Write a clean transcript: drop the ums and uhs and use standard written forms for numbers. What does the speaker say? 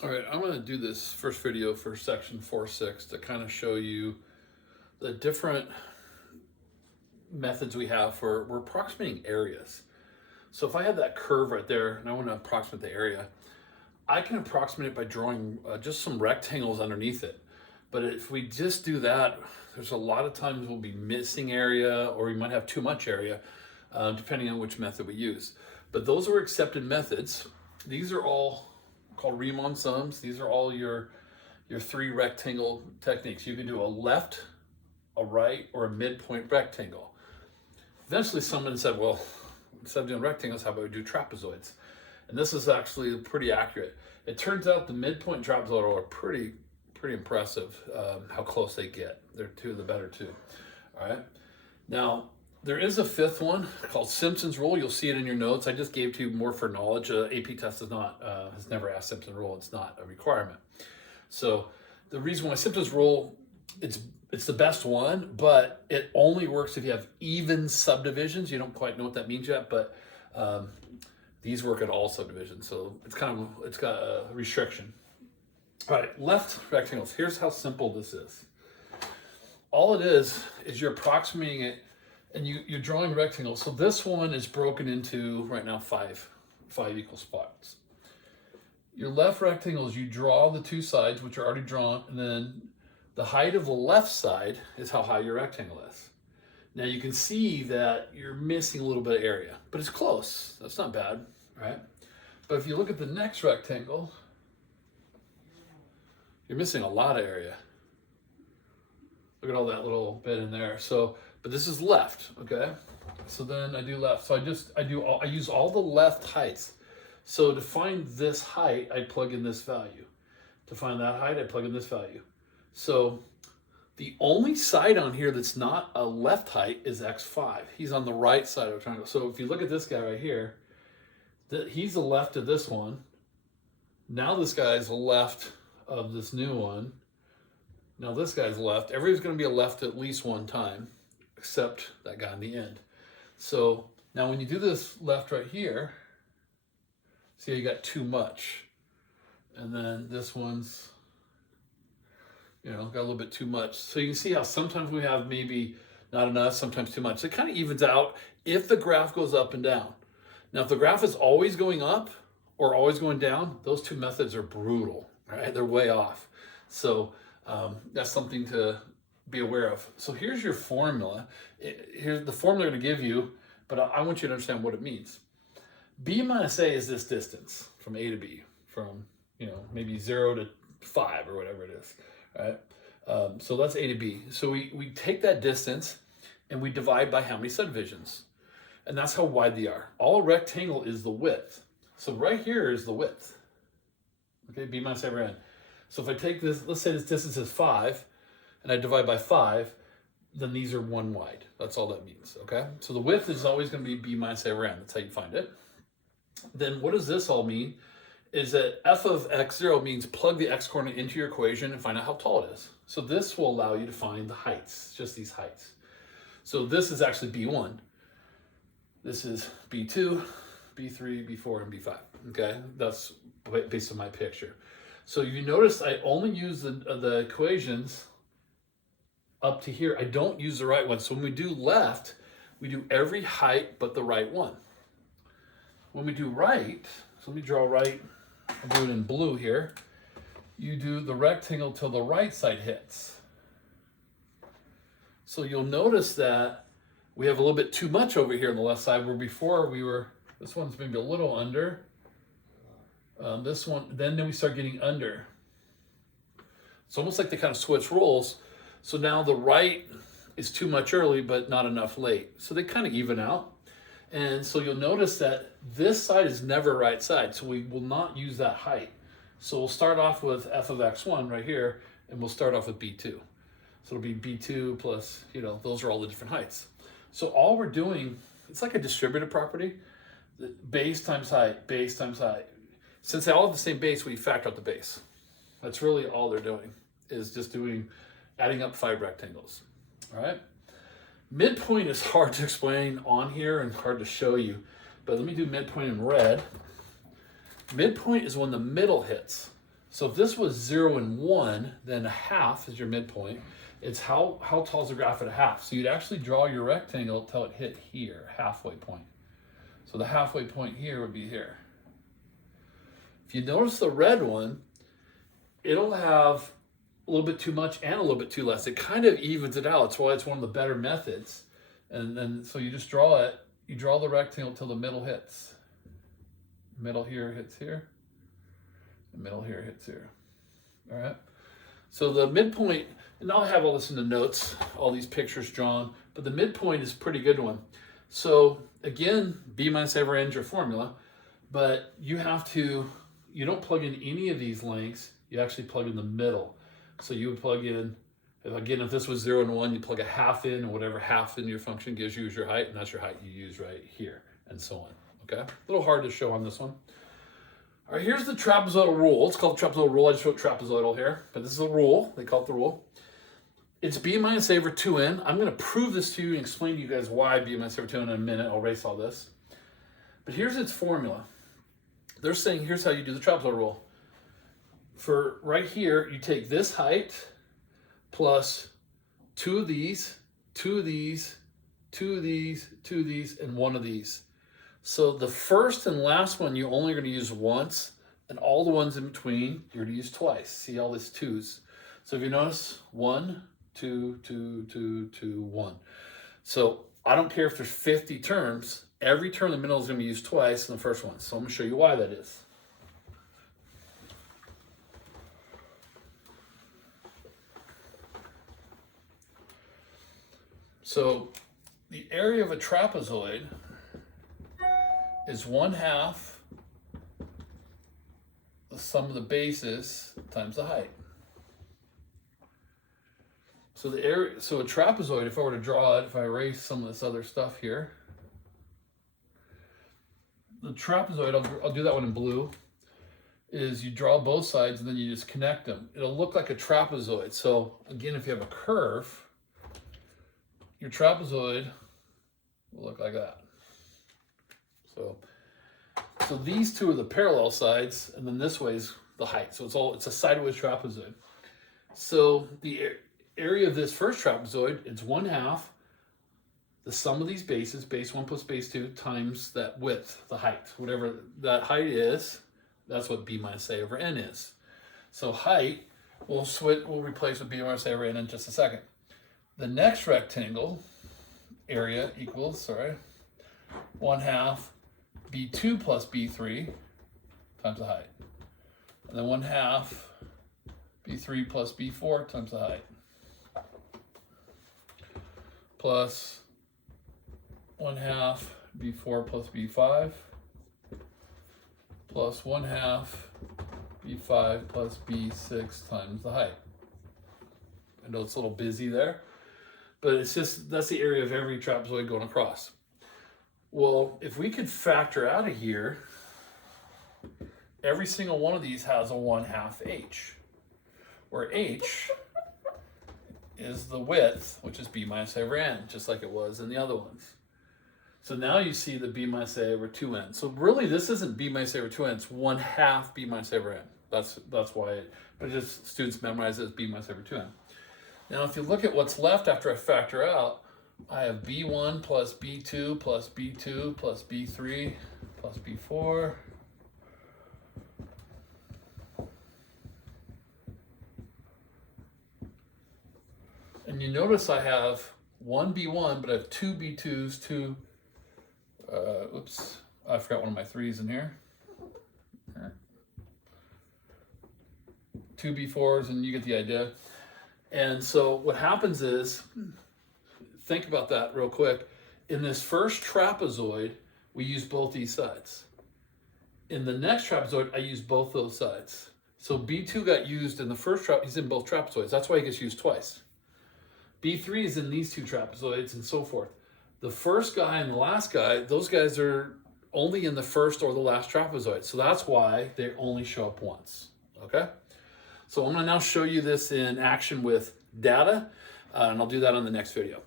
All right, I'm going to do this first video for section 4.6 to kind of show you the different methods we have for we're approximating areas. So if I have that curve right there and I want to approximate the area, I can approximate it by drawing just some rectangles underneath it. But if we just do that, there's a lot of times we'll be missing area, or we might have too much area, depending on which method we use. But those are accepted methods. These are all called Riemann Sums. These are all your three rectangle techniques. You can do a left, a right, or a midpoint rectangle. Eventually someone said, well, instead of doing rectangles, how about we do trapezoids? And this is actually pretty accurate. It turns out the midpoint trapezoid are pretty impressive, how close they get. They're two of the better two. All right. Now, there is a fifth one called Simpson's rule. You'll see it in your notes. I just gave to you more for knowledge. AP test has never asked Simpson's rule. It's not a requirement. So the reason why Simpson's rule, it's the best one, but it only works if you have even subdivisions. You don't quite know what that means yet, but these work at all subdivisions. So it's got a restriction. All right, left rectangles. Here's how simple this is. All it is you're approximating it, and you're drawing rectangles. So this one is broken into, right now, five equal spots. Your left rectangles, you draw the two sides, which are already drawn, and then the height of the left side is how high your rectangle is. Now you can see that you're missing a little bit of area, but it's close. That's not bad, right? But if you look at the next rectangle, you're missing a lot of area. Look at all that little bit in there. So, but this is left, okay? So then I do left. So I use all the left heights. So to find this height, I plug in this value. To find that height, I plug in this value. So the only side on here that's not a left height is x5. He's on the right side of the triangle. So if you look at this guy right here, he's the left of this one. Now this guy is the left of this new one. Now this guy's left. Everybody's going to be a left at least one time, except that guy in the end. So now when you do this left right here, see how you got too much. And then this one's, got a little bit too much. So you can see how sometimes we have maybe not enough, sometimes too much. It kind of evens out if the graph goes up and down. Now if the graph is always going up or always going down, those two methods are brutal, right? They're way off. So that's something to be aware of. So here's your formula. Here's the formula I'm going to give you, but I want you to understand what it means. B minus A is this distance from A to B, from maybe 0 to 5 or whatever it is, right? So that's A to B. So we take that distance and we divide by how many subdivisions, and that's how wide they are. All rectangle is the width. So right here is the width. Okay, B minus A over N. So if I take this, let's say this distance is 5, and I divide by 5, then these are 1 wide. That's all that means, okay? So the width is always going to be B minus A over N. That's how you find it. Then what does this all mean? Is that f of x0 means plug the x coordinate into your equation and find out how tall it is. So this will allow you to find the heights, just these heights. So this is actually B1. This is B2, B3, B4, and B5, okay? That's based on my picture. So you notice I only use the equations up to here. I don't use the right one. So when we do left, we do every height but the right one. When we do right, so let me draw right, I'll do it in blue here. You do the rectangle till the right side hits. So you'll notice that we have a little bit too much over here on the left side, where before this one's maybe a little under. This one, then we start getting under. It's almost like they kind of switch roles. So now the right is too much early, but not enough late. So they kind of even out. And so you'll notice that this side is never right side. So we will not use that height. So we'll start off with f of x1 right here, and we'll start off with b2. So it'll be b2 plus, those are all the different heights. So all we're doing, it's like a distributive property. Base times height, base times height. Since they all have the same base, we factor out the base. That's really all they're doing, is just adding up 5 rectangles. All right. Midpoint is hard to explain on here and hard to show you, but let me do midpoint in red. Midpoint is when the middle hits. So if this was 0 and 1, then a half is your midpoint. It's how tall is the graph at a half. So you'd actually draw your rectangle till it hit here, halfway point. So the halfway point here would be here. If you notice the red one, it'll have a little bit too much and a little bit too less. It kind of evens it out. That's why it's one of the better methods. And then, so you just draw it. You draw the rectangle till the middle hits. Middle here hits here. The middle here hits here. All right. So the midpoint, and I'll have all this in the notes, all these pictures drawn, but the midpoint is a pretty good one. So again, B minus A over N is your formula, but you don't plug in any of these lengths, you actually plug in the middle. So you would plug in, if this was 0 and 1, you plug a half in, and whatever half in your function gives you is your height, and that's your height you use right here, and so on, okay? A little hard to show on this one. All right, here's the trapezoidal rule. It's called the trapezoidal rule. I just wrote trapezoidal here, but this is a rule. They call it the rule. It's B minus A over 2N. I'm going to prove this to you and explain to you guys why B minus A over 2N in a minute. I'll erase all this. But here's its formula. They're saying here's how you do the trapezoidal rule. For right here, you take this height plus 2 of these, 2 of these, 2 of these, 2 of these, and 1 of these. So the first and last one you're only going to use once, and all the ones in between you're going to use twice. See all these 2's. So if you notice, 1, 2, 2, 2, 2, 1. So I don't care if there's 50 terms. Every term in the middle is going to be used twice in the first one. So I'm going to show you why that is. So the area of a trapezoid is 1/2 the sum of the bases times the height. So the area, so a trapezoid, if I were to draw it, if I erase some of this other stuff here, the trapezoid, I'll do that one in blue, is you draw both sides and then you just connect them. It'll look like a trapezoid. So again, if you have a curve, your trapezoid will look like that. So these two are the parallel sides, and then this way is the height. So it's a sideways trapezoid. So the area of this first trapezoid, it's 1/2 the sum of these bases, base 1 plus base 2, times that width, the height. Whatever that height is, that's what B minus A over N is. So height, we'll replace with B minus A over N in just a second. The next rectangle area equals, 1/2 B2 plus B3 times the height. And then 1/2 B3 plus B4 times the height. Plus 1/2 B4 plus B5 plus 1/2 B5 plus B6 times the height. I know it's a little busy there, but it's just, that's the area of every trapezoid going across. Well, if we could factor out of here, every single one of these has a 1/2 h, where h is the width, which is B minus A over N, just like it was in the other ones. So now you see the B minus A over 2N. So really this isn't B minus A over 2N, it's 1/2 B minus A over N. That's why, but just students memorize it as B minus A over 2N. Now if you look at what's left after I factor out, I have B1 plus B2 plus B2 plus B3 plus B4 and you notice I have one B1, but I have two B2s, oops, I forgot one of my 3's in here. Two B4s, and you get the idea. And so what happens is, think about that real quick. In this first trapezoid, we use both these sides. In the next trapezoid, I use both those sides. So B2 got used in the first trapezoid, he's in both trapezoids. That's why he gets used twice. B3 is in these two trapezoids and so forth. The first guy and the last guy, those guys are only in the first or the last trapezoid. So that's why they only show up once, okay? So I'm gonna now show you this in action with data, and I'll do that on the next video.